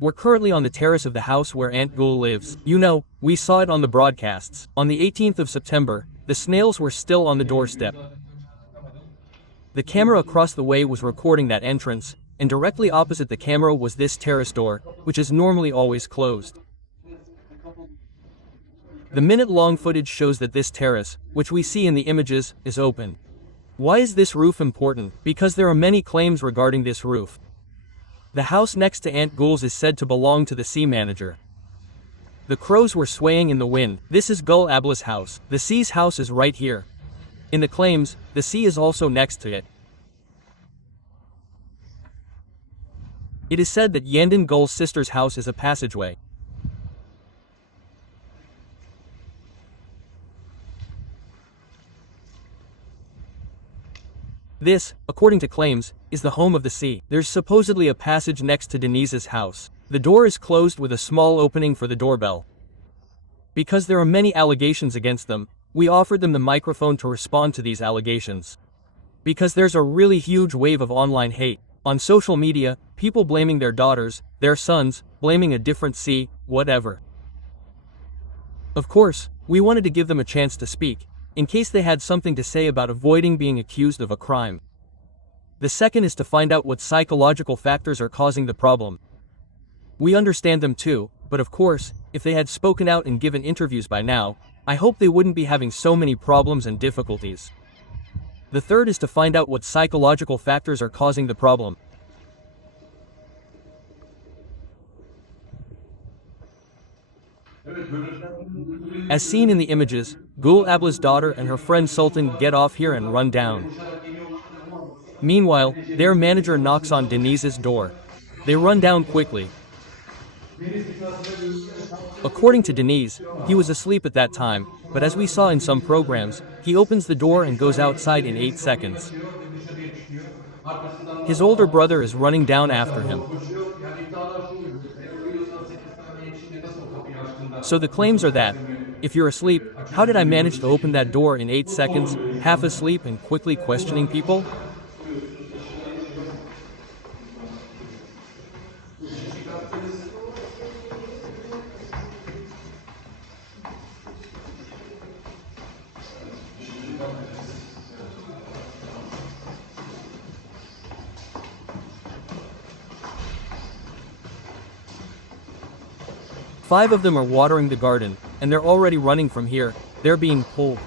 We're currently on the terrace of the house where Aunt Güllü lives. You know, we saw it on the broadcasts. On the 18th of September, the snails were still on the doorstep. The camera across the way was recording that entrance, and directly opposite the camera was this terrace door, which is normally always closed. The minute-long footage shows that this terrace, which we see in the images, is open. Why is this roof important? Because there are many claims regarding this roof. The house next to Aunt Güllü's is said to belong to the sea manager. The crows were swaying in the wind. This is Güllü abla's house. The sea's house is right here. In the claims, the sea is also next to it. It is said that Yandın Güllü's sister's house is a passageway. This, according to claims, is the home of the sea. There's supposedly a passage next to Denise's house. The door is closed with a small opening for the doorbell. Because there are many allegations against them, we offered them the microphone to respond to these allegations. Because there's a really huge wave of online hate. On social media, people blaming their daughters, their sons, blaming a different sea, whatever. Of course, we wanted to give them a chance to speak, in case they had something to say about avoiding being accused of a crime. The second is to find out what psychological factors are causing the problem. We understand them too, but of course, if they had spoken out and given interviews by now, I hope they wouldn't be having so many problems and difficulties. The third is to find out what psychological factors are causing the problem. As seen in the images, Güllü abla's daughter and her friend Sultan get off here and run down. Meanwhile, their manager knocks on Denise's door. They run down quickly. According to Denise, he was asleep at that time, but as we saw in some programs, he opens the door and goes outside in 8 seconds. His older brother is running down after him. So the claims are that, if you're asleep, how did I manage to open that door in 8 seconds, half asleep and quickly questioning people? Five of them are watering the garden, and they're already running from here. They're being pulled.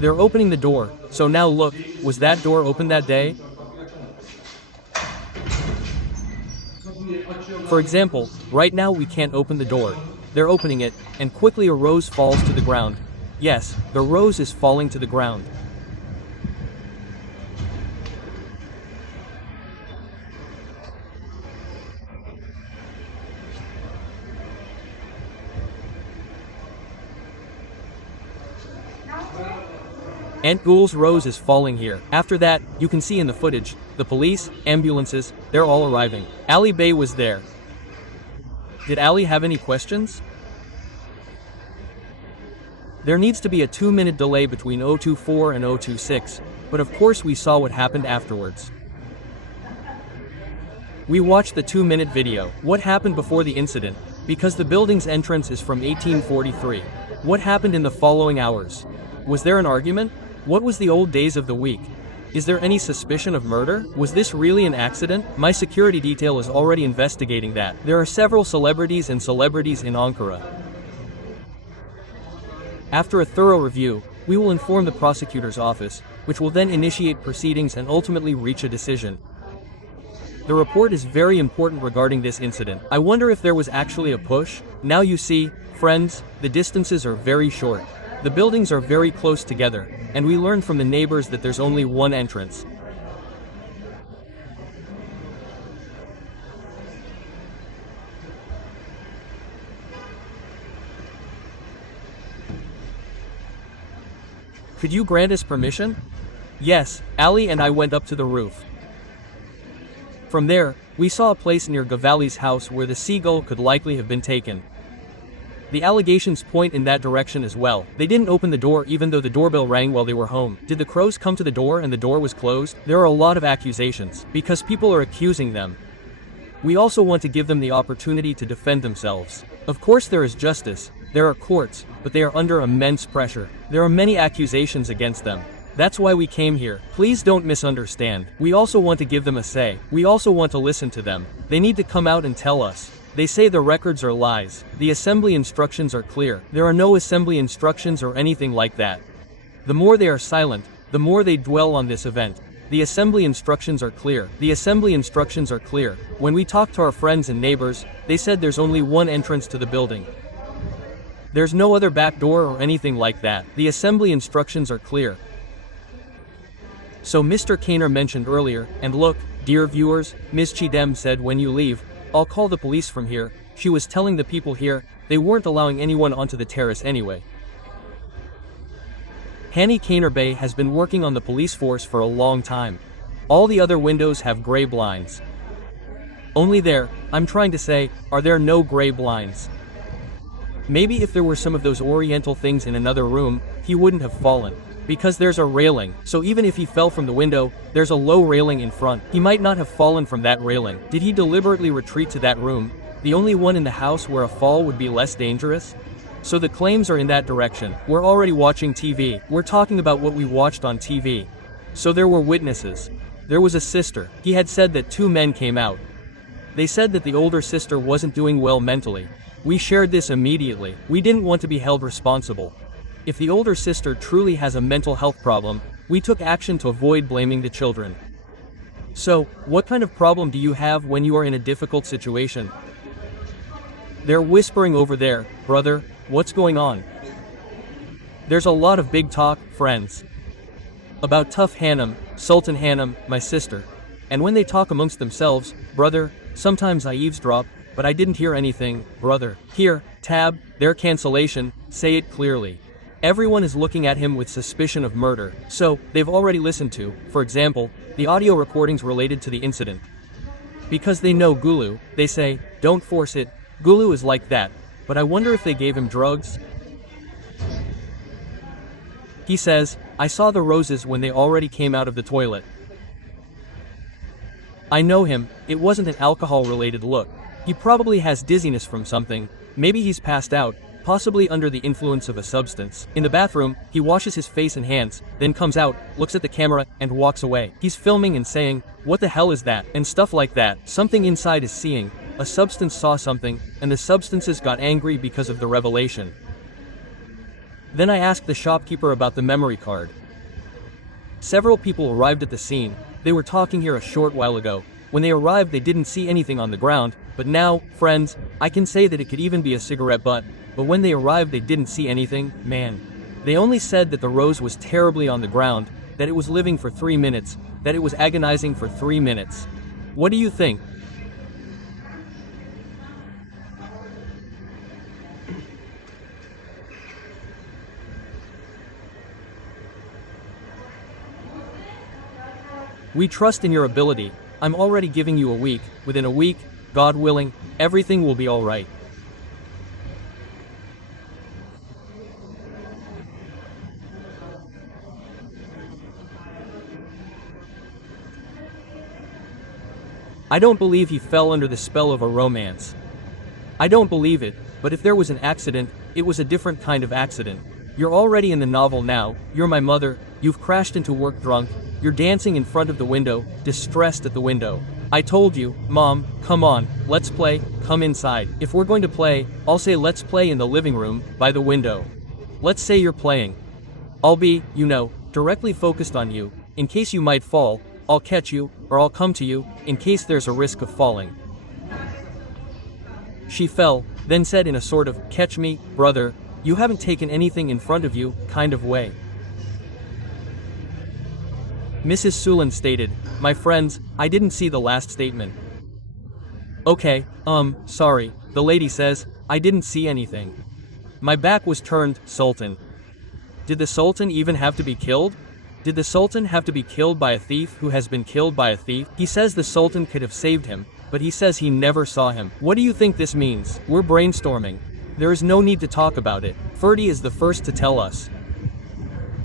They're opening the door, so now look, was that door open that day? For example, right now we can't open the door. They're opening it, and quickly a rose falls to the ground. Yes, the rose is falling to the ground. Aunt Güllü's rose is falling here. After that, you can see in the footage, the police, ambulances, they're all arriving. Ali Bey was there. Did Ali have any questions? There needs to be a 2-minute delay between 024 and 026, but of course we saw what happened afterwards. We watched the 2-minute video. What happened before the incident? Because the building's entrance is from 1843. What happened in the following hours? Was there an argument? What was the old days of the week? Is there any suspicion of murder? Was this really an accident? My security detail is already investigating that. There are several celebrities in Ankara. After a thorough review, we will inform the prosecutor's office, which will then initiate proceedings and ultimately reach a decision. The report is very important regarding this incident. I wonder if there was actually a push. Now you see, friends, the distances are very short. The buildings are very close together, and we learned from the neighbors that there's only one entrance. Could you grant us permission? Yes, Ali and I went up to the roof. From there, we saw a place near Gavali's house where the seagull could likely have been taken. The allegations point in that direction as well. They didn't open the door even though the doorbell rang while they were home. Did the crows come to the door and the door was closed? There are a lot of accusations, because people are accusing them. We also want to give them the opportunity to defend themselves. Of course there is justice, there are courts, but they are under immense pressure. There are many accusations against them. That's why we came here. Please don't misunderstand. We also want to give them a say. We also want to listen to them. They need to come out and tell us. They say the records are lies. The assembly instructions are clear. There are no assembly instructions or anything like that. The more they are silent, the more they dwell on this event. The assembly instructions are clear. The assembly instructions are clear. When we talked to our friends and neighbors, they said there's only one entrance to the building. There's no other back door or anything like that. The assembly instructions are clear. So Mr. Kaner mentioned earlier, and look, dear viewers, Ms. Chidem said when you leave, I'll call the police from here. She was telling the people here, they weren't allowing anyone onto the terrace anyway. Hani Kaner Bey has been working on the police force for a long time. All the other windows have gray blinds. Only there, I'm trying to say, are there no gray blinds? Maybe if there were some of those oriental things in another room, he wouldn't have fallen. Because there's a railing, so even if he fell from the window, there's a low railing in front. He might not have fallen from that railing. Did he deliberately retreat to that room, the only one in the house where a fall would be less dangerous? So the claims are in that direction. We're already watching TV. We're talking about what we watched on TV. So there were witnesses. There was a sister. He had said that 2 men came out. They said that the older sister wasn't doing well mentally. We shared this immediately. We didn't want to be held responsible. If the older sister truly has a mental health problem, we took action to avoid blaming the children. So, what kind of problem do you have when you are in a difficult situation? They're whispering over there, brother, what's going on? There's a lot of big talk, friends. About Tough Hanum, Sultan Hanum, my sister. And when they talk amongst themselves, brother, sometimes I eavesdrop, but I didn't hear anything, brother. Here, tab, their cancellation, say it clearly. Everyone is looking at him with suspicion of murder, so, they've already listened to, for example, the audio recordings related to the incident. Because they know Güllü, they say, don't force it, Güllü is like that, but I wonder if they gave him drugs? He says, I saw the roses when they already came out of the toilet. I know him, it wasn't an alcohol-related look. He probably has dizziness from something, maybe he's passed out, possibly under the influence of a substance. In the bathroom, he washes his face and hands, then comes out, looks at the camera, and walks away. He's filming and saying, what the hell is that? And stuff like that. Something inside is seeing, a substance saw something, and the substances got angry because of the revelation. Then I asked the shopkeeper about the memory card. Several people arrived at the scene. They were talking here a short while ago. When they arrived they didn't see anything on the ground, but now, friends, I can say that it could even be a cigarette butt. But when they arrived they didn't see anything, man. They only said that the rose was terribly on the ground, that it was living for 3 minutes, that it was agonizing for 3 minutes. What do you think? We trust in your ability. I'm already giving you a week. Within a week, God willing, everything will be alright. I don't believe he fell under the spell of a romance. I don't believe it, but if there was an accident, it was a different kind of accident. You're already in the novel now, you're my mother, you've crashed into work drunk, you're dancing in front of the window, distressed at the window. I told you, Mom, come on, let's play, come inside. If we're going to play, I'll say let's play in the living room, by the window. Let's say you're playing. I'll be, you know, directly focused on you, in case you might fall, I'll catch you, or I'll come to you, in case there's a risk of falling. She fell, then said in a sort of, catch me, brother, you haven't taken anything in front of you, kind of way. Mrs. Sulan stated, my friends, I didn't see the last statement. Okay, sorry, the lady says, I didn't see anything. My back was turned, Sultan. Did the Sultan even have to be killed? Did the Sultan have to be killed by a thief who has been killed by a thief? He says the Sultan could have saved him, but he says he never saw him. What do you think this means? We're brainstorming. There is no need to talk about it. Ferdy is the first to tell us.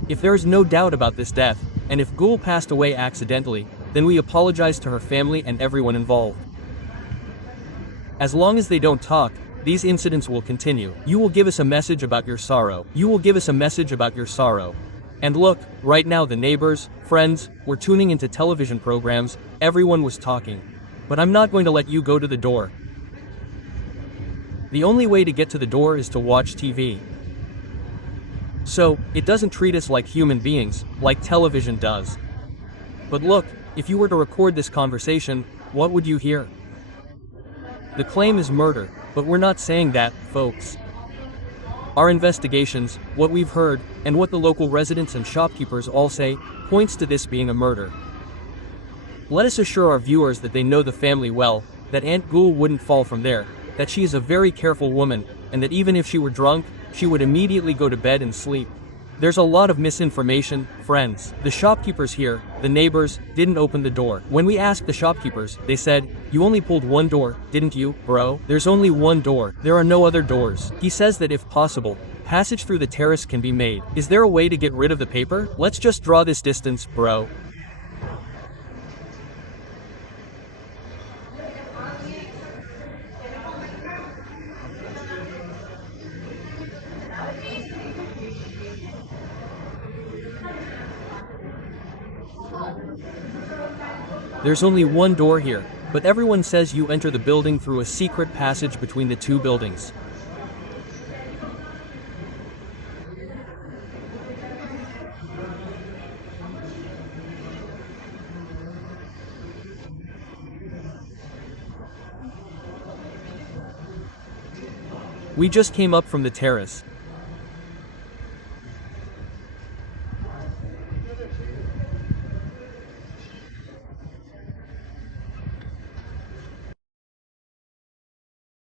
If there is no doubt about this death, and if Gül passed away accidentally, then we apologize to her family and everyone involved. As long as they don't talk, these incidents will continue. You will give us a message about your sorrow. You will give us a message about your sorrow. And look, right now the neighbors, friends, were tuning into television programs, everyone was talking. But I'm not going to let you go to the door. The only way to get to the door is to watch TV. So, it doesn't treat us like human beings, like television does. But look, if you were to record this conversation, what would you hear? The claim is murder, but we're not saying that, folks. Our investigations, what we've heard, and what the local residents and shopkeepers all say, points to this being a murder. Let us assure our viewers that they know the family well, that Aunt Gül wouldn't fall from there, that she is a very careful woman, and that even if she were drunk, she would immediately go to bed and sleep. There's a lot of misinformation, friends. The shopkeepers here, the neighbors, didn't open the door. When we asked the shopkeepers, they said, "You only pulled one door, didn't you, bro? There's only one door. There are no other doors." He says that if possible, passage through the terrace can be made. Is there a way to get rid of the paper? Let's just draw this distance, bro. There's only one door here, but everyone says you enter the building through a secret passage between the two buildings. We just came up from the terrace.